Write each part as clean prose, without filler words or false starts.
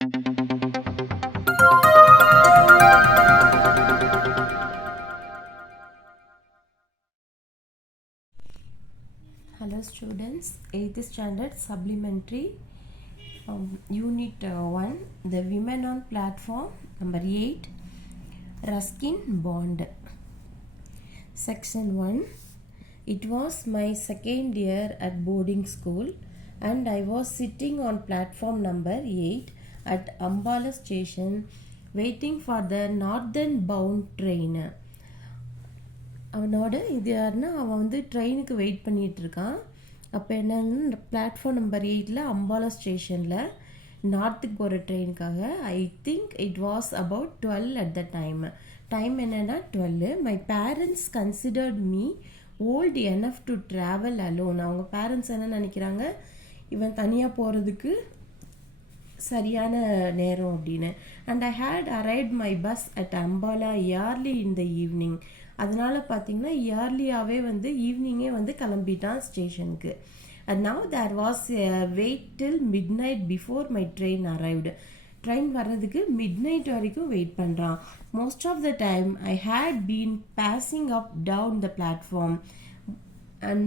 Hello students, 8th standard supplementary unit 1, the women on platform, number 8, Ruskin Bond. Section 1. It was my second year at boarding school and I was sitting on platform number 8 at Ambala station waiting for the northern bound train. அவனோட இது யாருன்னா அவன் வந்து ட்ரெயினுக்கு wait பண்ணிகிட்ருக்கான். அப்போ என்னன்னு platform number 8ல் Ambala ஸ்டேஷனில் நார்த்துக்கு போகிற ட்ரெயினுக்காக. I think it was about 12 at the time என்னென்னா 12. My parents considered me old enough to travel alone. அவங்க பேரண்ட்ஸ் என்ன நினைக்கிறாங்க, இவன் தனியாக போகிறதுக்கு சரியான நேரம் அப்படின்னு. And I had arrived my bus at Ambala early in the evening. அதனால் பார்த்தீங்கன்னா இயர்லியாகவே வந்து ஈவினிங்கே வந்து கிளம்பிட்டான் ஸ்டேஷனுக்கு. And now there was wait till midnight before my train arrived. Train வர்றதுக்கு மிட் நைட் வரைக்கும் வெயிட் பண்ணுறான். Most of the time I had been passing up down the platform and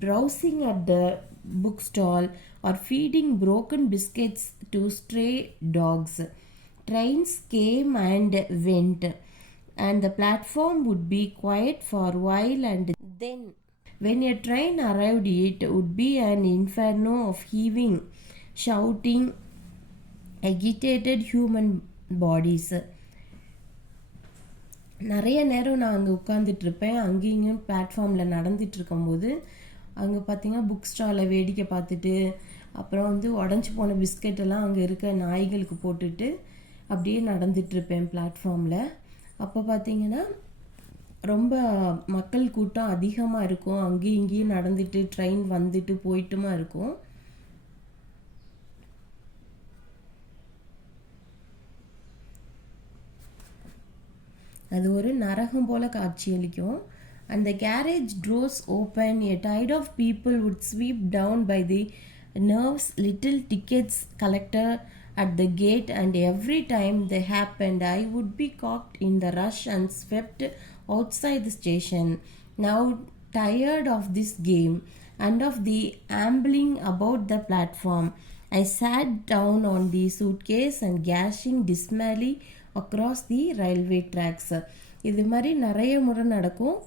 browsing at the bookstall or feeding broken biscuits to stray dogs. Trains came and went, and the platform would be quiet for a while, and then when a train arrived it would be an inferno of heaving, shouting, agitated human bodies. நிறைய நேரம் நான் அங்கே உட்காந்துட்ருப்பேன். அங்கேயும் இங்கேயும் பிளாட்ஃபார்மில் நடந்துகிட்ருக்கும்போது அங்கே பார்த்தீங்கன்னா book ஸ்டாலில் வேடிக்கை பார்த்துட்டு, அப்புறம் வந்து உடஞ்சி போன பிஸ்கெட்டெல்லாம் அங்கே இருக்க நாய்களுக்கு போட்டுட்டு அப்படியே நடந்துகிட்ருப்பேன் பிளாட்ஃபார்மில். அப்போ பார்த்தீங்கன்னா ரொம்ப மக்கள் கூட்டம் அதிகமாக இருக்கும். அங்கேயும் இங்கேயும் நடந்துட்டு ட்ரெயின் வந்துட்டு போயிட்டுமா இருக்கும். அது ஒரு நரகம் போல காட்சியளிக்கும். And the carriage doors open, a tide of people would sweep down by the nerves, little tickets collector at the gate, and every time they happened I would be caught in the rush and swept outside the station. Now tired of this game and of the ambling about the platform, I sat down on the suitcase and gazing dismally across the railway tracks. இது மாதிரி நிறைய முறை நடக்கும்.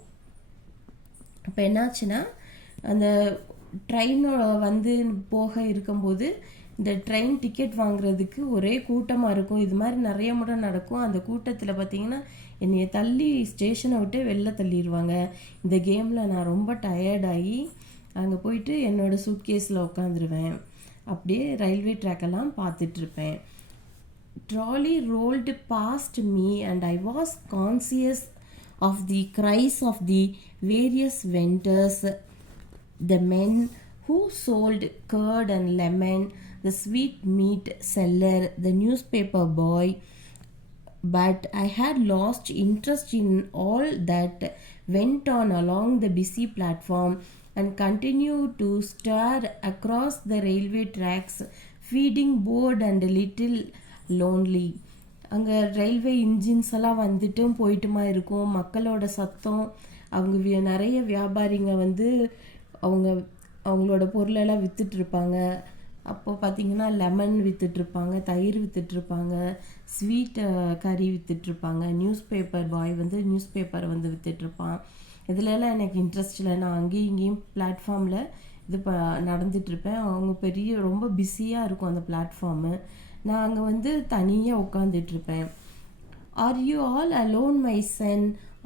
அப்போ என்னாச்சுன்னா, அந்த ட்ரெயினோட வந்து போக இருக்கும்போது இந்த ட்ரெயின் டிக்கெட் வாங்குறதுக்கு ஒரே கூட்டமாக இருக்கும். இது மாதிரி நிறைய முறை நடக்கும். அந்த கூட்டத்தில் பார்த்திங்கன்னா என்னைய தள்ளி ஸ்டேஷனை விட்டு வெளில தள்ளிடுவாங்க. இந்த கேமில் நான் ரொம்ப டயர்டாகி அங்கே போயிட்டு என்னோடய சூட்கேஸில் உட்காந்துருவேன். அப்படியே railway ட்ராக்கெல்லாம் பார்த்துட்ருப்பேன். Trolley rolled past me and I was conscious of the cries of the various vendors, the men who sold curd and lemon, the sweet meat seller, the newspaper boy. But I had lost interest in all that went on along the busy platform and continued to stare across the railway tracks, feeling bored and a little lonely. அங்கே railway engines எல்லாம் வந்துட்டும் போயிட்டுமா இருக்கும். மக்களோட சத்தம், அவங்க நிறைய வியாபாரிங்க வந்து அவங்களோட பொருளெல்லாம் விற்றுட்ருப்பாங்க. அப்போது பார்த்திங்கன்னா லெமன் விற்றுட்ருப்பாங்க, தயிர் விற்றுட்ருப்பாங்க, ஸ்வீட் கறி விற்றுட்ருப்பாங்க. நியூஸ் பேப்பர் பாய் வந்து நியூஸ் பேப்பரை வந்து விற்றுட்ருப்பான். இதிலெல்லாம் எனக்கு இன்ட்ரெஸ்ட் இல்லை. நான் அங்கேயும் இங்கேயும் பிளாட்ஃபார்மில் இது நடந்துகிட்ருப்பேன். அவங்க ரொம்ப பிஸியாக இருக்கும் அந்த பிளாட்ஃபார்மு. நான் அங்கே வந்து தனியாக உட்காந்துட்ருப்பேன். Are you all alone my son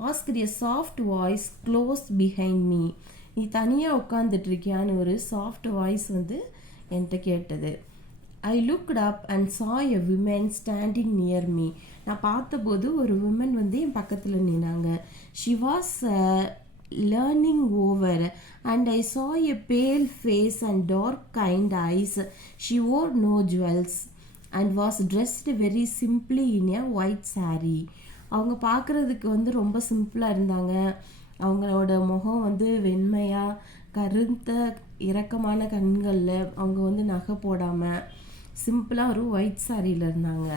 asked a soft voice close behind me. நீ தனியாக உட்காந்துட்ருக்கியான்னு ஒரு சாஃப்ட் வாய்ஸ் வந்து என்கிட்ட கேட்டது. ஐ looked up and saw a women standing near me. நான் பார்த்தபோது ஒரு விமன் வந்து என் பக்கத்தில் நின்னாங்க. She was learning over and I saw a pale face and dark kind eyes. She wore no jewels and was dressed very simply in a white saree. அவங்க பார்க்குறதுக்கு வந்து ரொம்ப சிம்பிளாக இருந்தாங்க. அவங்களோட முகம் வந்து வெண்மையாக கருத்த இறக்கமான கண்களில் அவங்க வந்து நகை போடாமல் சிம்பிளாக ஒரு ஒயிட் சாரியில் இருந்தாங்க.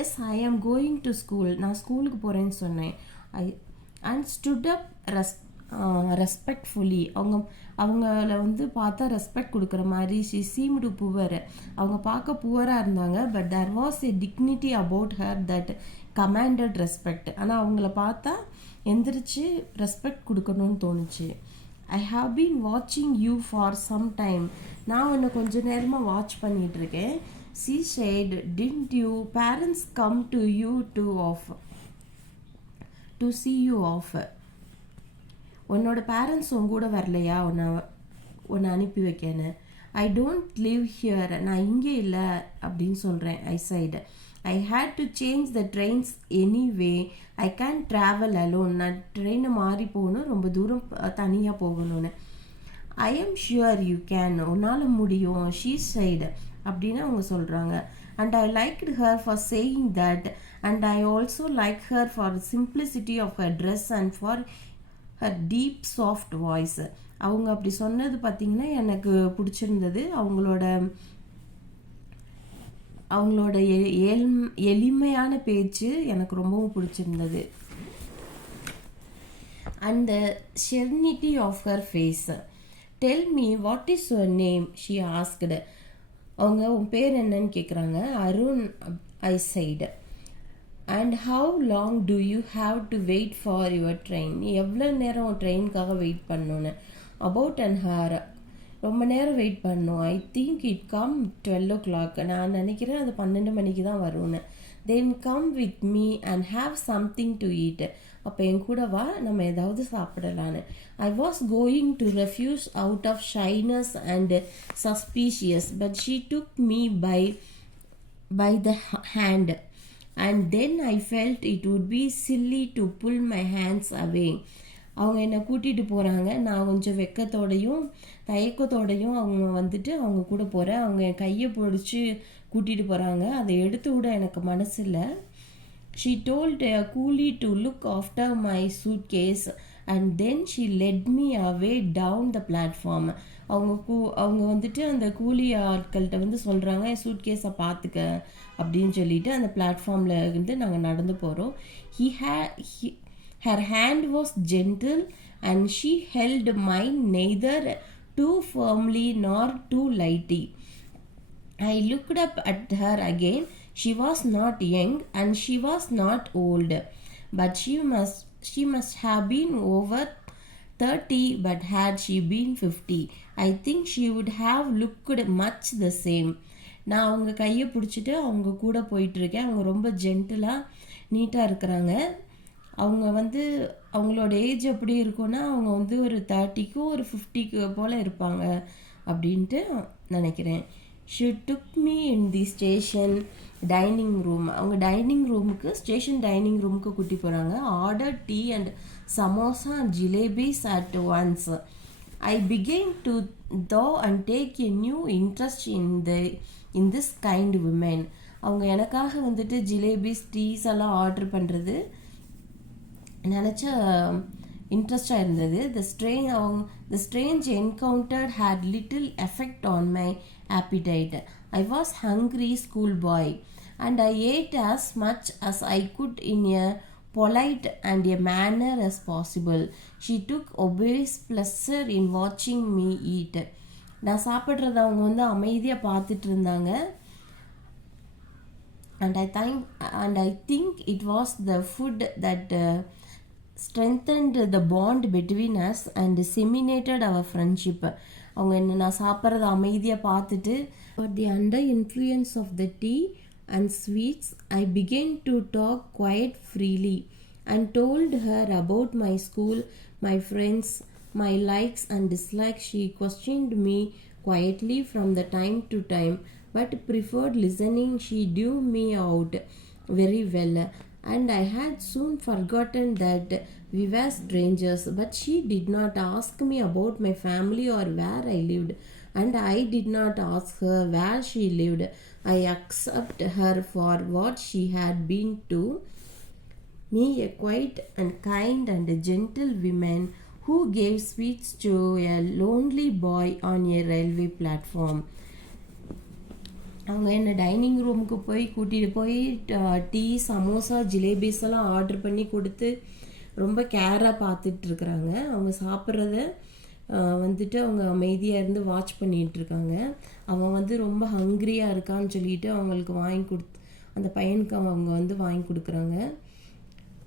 S, I am going to school, நான் ஸ்கூலுக்கு போகிறேன்னு சொன்னேன். I and stood up respectfully, அவங்கள வந்து பார்த்தா ரெஸ்பெக்ட் கொடுக்குற மாதிரி. ஷி சீம்டு புவர், அவங்க பார்க்க புவராக இருந்தாங்க. But there was a dignity about her that commanded respect. ஆனால் அவங்கள பார்த்தா எந்திரிச்சு ரெஸ்பெக்ட் கொடுக்கணும்னு தோணுச்சு. ஐ ஹாவ் பீன் வாட்சிங் யூ ஃபார் சம் டைம், நான் உன்னை கொஞ்ச நேரமாக வாட்ச் பண்ணிகிட்ருக்கேன். She said, didn't you parents come to you to see you off, உன்னோட பேரண்ட்ஸ் உன் கூட வரலையா உன்னை அனுப்பி வைக்கன்னு. ஐ டோன்ட் லிவ் ஹியர், நான் இங்கே இல்லை அப்படின்னு சொல்கிறேன். I said, I had to change the trains anyway, I can travel alone, நான் ட்ரெயினை மாறி போகணும், ரொம்ப தூரம் தனியாக போகணும்னு. I am sure you can, உன்னால் முடியும். ஷீ சைடு அப்படின்னு அவங்க சொல்கிறாங்க. And I liked her for saying that, and I also like her for simplicity of her dress and for her deep soft voice. அவங்க அப்படி சொன்னது பார்த்திங்கன்னா எனக்கு பிடிச்சிருந்தது. அவங்களோட எளிமையான பேச்சு எனக்கு ரொம்பவும் பிடிச்சிருந்தது. And the serenity of her face. Tell me what is your name, she asked. அவங்க உன் பேர் என்னன்னு கேட்குறாங்க. Arun, I said. And how long do you have to wait for your train, நீ எவ்வளோ நேரம் ட்ரெயினுக்காக வெயிட் பண்ணணுன்னு. அபவுட் அன் ஹார், ரொம்ப நேரம் வெயிட் பண்ணணும். ஐ திங்க் இட் கம் 12 o'clock, நான் நினைக்கிறேன் அது 12 மணிக்கு தான் வரும்னு. Then come with me and have something to eat, அப்போ என் கூட வா, நம்ம ஏதாவது சாப்பிடலான்னு. I was going to refuse out of shyness and suspicious, but she took me by the hand and then I felt it would be silly to pull my hands away. அவங்க என்னை கூட்டிகிட்டு போகிறாங்க, நான் கொஞ்சம் வெக்கத்தோடையும் தயக்கத்தோடையும் அவங்க கூட போகிறேன். அவங்க என் கையை பிடிச்சி கூட்டிகிட்டு போகிறாங்க, அதை எடுத்து விட எனக்கு மனசு இல்லை. She told a coolie to look after my suitcase and then she led me away down the platform. அவங்க அந்த கூலி ஆட்கள்கிட்ட சொல்கிறாங்க, சூட்கேஸை பார்த்துக்க அப்படின்னு சொல்லிட்டு அந்த பிளாட்ஃபார்மில் இருந்து நாங்கள் நடந்து போகிறோம். Her hand was gentle and she held mine neither too firmly nor too lightly. I looked up at her again. She was not young and she was not old, but she must have been over 30, but had she been 50, I think she would have looked much the same. நான் அவங்க கையை பிடிச்சிட்டு அவங்க கூட போயிட்டுருக்கேன். அவங்க ரொம்ப ஜென்டிலாக நீட்டாக இருக்கிறாங்க. அவங்க அவங்களோட ஏஜ் எப்படி இருக்குன்னா அவங்க ஒரு 30க்கு ஒரு 50க்கு போல் இருப்பாங்க அப்படின்ட்டு நினைக்கிறேன். She took me in the station dining room, அவங்க ஸ்டேஷன் டைனிங் ரூமுக்கு கூட்டி போகிறாங்க. Order tea and samosa and jalebis at once. I began to thaw and take a new interest in this kind women. அவங்க எனக்காக ஜிலேபிஸ் டீஸ் எல்லாம் ஆர்டர் பண்ணுறது நினச்ச இன்ட்ரெஸ்டாக இருந்தது. The strange encounter had little effect on my appetite. I was hungry schoolboy and I ate as much as I could in a polite and a manner as possible. She took obvious pleasure in watching me eat. நான் சாப்பிட்றத அவங்க அமைதியாக பார்த்துட்டு இருந்தாங்க. and I think it was the food that strengthened the bond between us and disseminated our friendship. அவங்க நான் சாப்பிட்றத அமைதியாக பார்த்துட்டு but the under influence of the tea and sweets I began to talk quite freely and told her about my school, my friends, my likes and dislikes. She questioned me quietly from the time to time but preferred listening. She drew me out very well and I had soon forgotten that we were strangers, but she did not ask me about my family or where I lived, and I did not ask her where she lived. I accept her for what she had been to me, a quiet and kind and gentle woman who gave sweets to a lonely boy on a railway platform. அவங்க என்ன dining ரூமுக்கு போய் கூட்டிகிட்டு போய் tea, samosa, ஜிலேபிஸ் எல்லாம் order பண்ணி கொடுத்து ரொம்ப கேராக பார்த்துட்ருக்குறாங்க. அவங்க சாப்பிட்றத வந்துட்டு அவங்க அமைதியாக இருந்து வாட்ச் பண்ணிகிட்ருக்காங்க. அவன் வந்து ரொம்ப ஹங்க்ரியாக இருக்கான்னு சொல்லிட்டு அவங்களுக்கு அந்த பையனுக்கு அவங்க வந்து வாங்கி கொடுக்குறாங்க.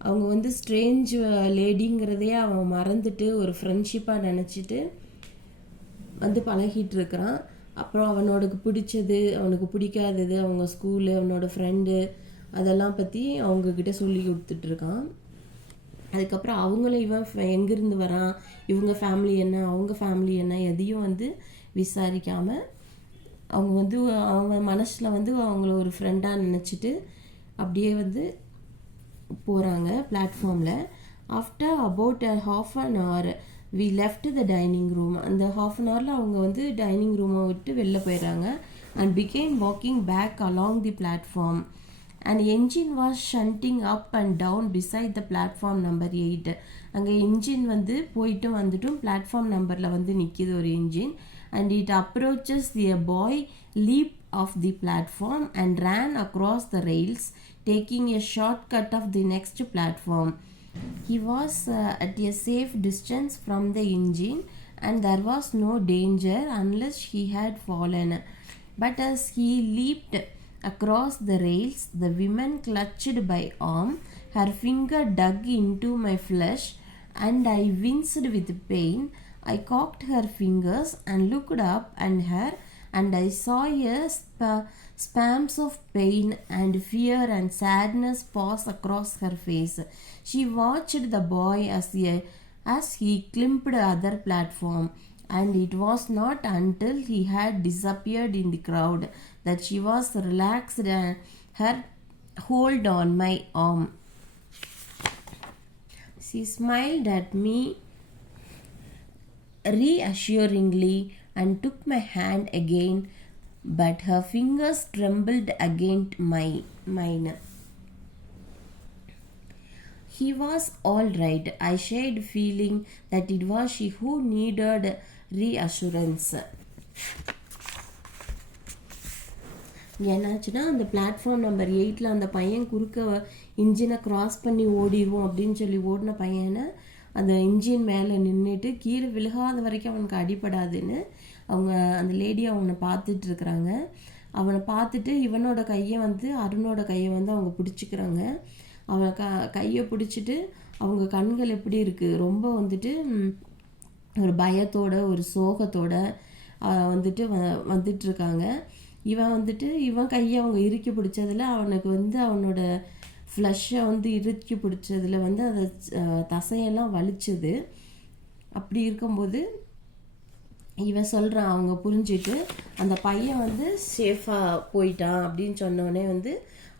அவங்க வந்து ஸ்ட்ரேஞ்ச் லேடிங்கிறதையே அவன் மறந்துட்டு ஒரு ஃப்ரெண்ட்ஷிப்பாக நினச்சிட்டு வந்து பழகிட்டு இருக்கிறான். அப்புறம் அவனுக்கு பிடிச்சது, அவனுக்கு பிடிக்காதது, அவங்க ஸ்கூலு, அவனோட ஃப்ரெண்டு, அதெல்லாம் பற்றி அவங்கக்கிட்ட சொல்லி கொடுத்துட்ருக்கான். அதுக்கப்புறம் அவங்களும் இவன் எங்கேருந்து வரான், இவங்க ஃபேமிலி என்ன, அவங்க ஃபேமிலி என்ன, எதையும் வந்து விசாரிக்காமல் அவங்க வந்து அவங்க மனசில் வந்து அவங்கள ஒரு ஃப்ரெண்டாக நினச்சிட்டு அப்படியே வந்து போகிறாங்க பிளாட்ஃபார்மில். After about half an hour we left the dining room. அந்த half an hourல அவங்க வந்து டைனிங் ரூமை விட்டு வெளில போயிடுறாங்க. and began walking back along the platform. An engine was shunting up and down beside the platform number 8. அங்கே engine வந்து போயிட்டும் வந்துட்டும் platform நம்பரில் வந்து நிற்கிது ஒரு engine. and it approaches the boy leaped off the platform and ran across the rails, taking a shortcut of the next platform. He was at a safe distance from the engine and there was no danger unless he had fallen. But as he leaped across the rails, the woman clutched my arm. Her finger dug into my flesh and I winced with pain. I cocked her fingers and looked up at her and I saw a spasms of pain and fear and sadness pass across her face. She watched the boy as he climbed other platform, and it was not until he had disappeared in the crowd that she was relaxed her hold on my arm. She smiled at me reassuringly and took my hand again, but her fingers trembled against mine. He was all right. I shared feeling that it was she who needed reassurance. என்னாச்சுன்னா அந்த platform number 8 அந்த பையன் குறுக்க இன்ஜினை cross பண்ணி ஓடிடுவோம் அப்படின்னு சொல்லி ஓடின பையனை அந்த இன்ஜின் மேலே நின்றுட்டு கீழே விழுகாத வரைக்கும் அவனுக்கு அடிபடாதுன்னு அவங்க அந்த லேடி அவனை பார்த்துட்டு இருக்கிறாங்க. அவனை பார்த்துட்டு இவனோட கையை வந்து அருணோட கையை வந்து அவங்க பிடிச்சிக்கிறாங்க. அவனை கையை பிடிச்சிட்டு அவங்க கண்கள் எப்படி இருக்குது, ரொம்ப வந்துட்டு ஒரு பயத்தோட ஒரு சோகத்தோட வந்துட்டுருக்காங்க. இவன் கையை அவங்க இறுக்கி பிடிச்சதில் அவனுக்கு வந்து அவனோட ஃப்ளஷ்ஷை வந்து இறுக்கி பிடிச்சதில் வந்து அதை தசையெல்லாம் வலிச்சது. அப்படி இருக்கும்போது இவன் சொல்கிறான், அவங்க புரிஞ்சுட்டு அந்த பையன் வந்து சேஃபாக போயிட்டான் அப்படின்னு சொன்னோடனே வந்து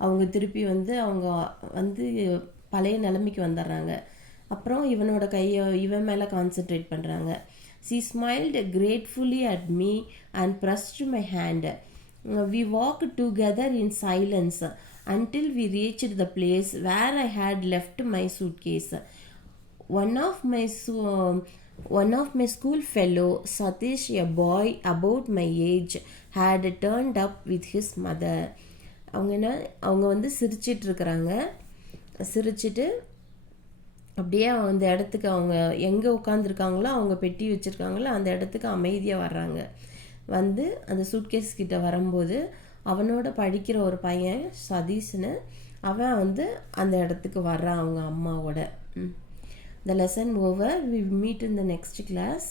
அவங்க திருப்பி வந்து அவங்க வந்து பழைய நிலைமைக்கு வந்துடுறாங்க. அப்புறம் இவனோட கையை இவன் மேலே கான்சென்ட்ரேட் பண்ணுறாங்க. She smiled gratefully at me and pressed my hand. We walked together in silence until we reached the place where I had left my suitcase. One of my school fellow, Satish, a boy about my age, had turned up with his mother. அவங்க வந்து சிரிச்சிட்டு இருக்கிறாங்க. சிரிச்சிட்டு அப்படியே அந்த இடத்துக்கு அவங்க எங்கே உட்காந்துருக்காங்களோ அவங்க பெட்டி வச்சுருக்காங்களோ அந்த இடத்துக்கு அமைதியாக வர்றாங்க. வந்து அந்த சூட்கேஸ் கிட்ட வரும்போது அவனோட படிக்கிற ஒரு பையன் சதீஷ்னு அவன் வந்து அந்த இடத்துக்கு வர்றான் அவங்க அம்மாவோட. The lesson over. We meet in the next class.